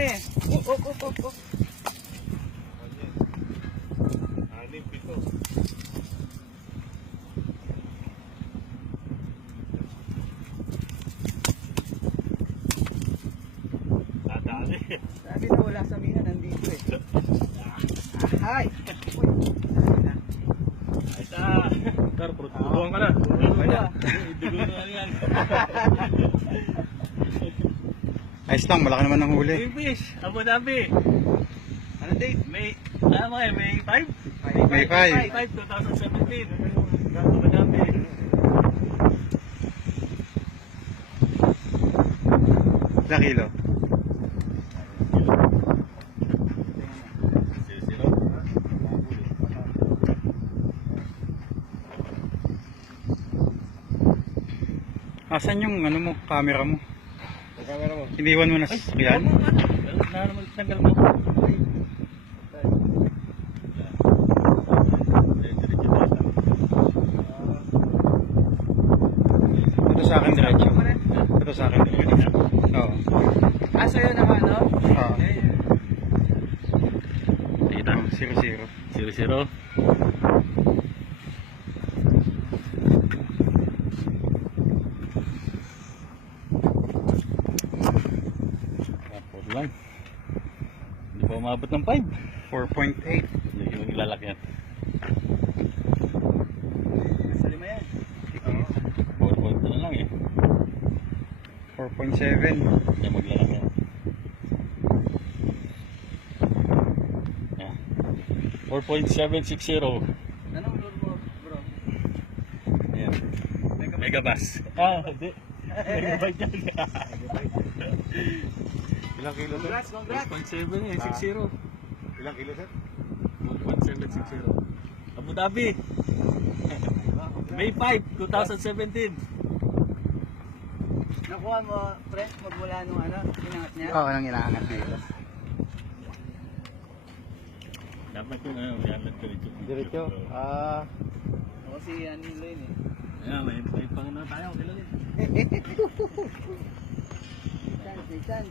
eh. Oh. Anim, pito. Tatali. Sabi na wala sa mina, nandito eh. Ay! Ay ta. Kar, prutubuhan ka na. Wala. Idugo na yan. Ayos lang, malaki naman ang huli. Big fish, Abu Dhabi. Ano date? May 5? May 5. 2017. Abu Dhabi. Ilang kilo? Asan yung ano mo, camera mo? Ang camera mo. Iniwan mo na yan? Na naman tanggal mo. Ito sa akin diretso. Ito sa akin diretso. Oo. Ah, sa'yo naman, no? Oo. Kita. 0-0. 0-0. Lang. Hindi pa umabot ng 5. 4.8. Yung ilalak yan. Nasa lima yan. 4 point na lang eh. 4.7. Hindi maglalak yan. Yeah. 4.760. Anong lure mo, bro? Ayan. Megabass. Hindi. Megabyte yan. Ilang kilo sir? Congrats! 4.7 eh, 60. Ilang kilo sir? 4.760. Abu Dhabi. May 5, 2017. Nakuha mo, friend, magmula nung ano, inangat niya? Oo, nang inaangat dito. Dapat yun, galat ko dito. Diretso? Ako si Anilo yun eh. Ayan, may panginoon tayo. Kailan yun? May chance.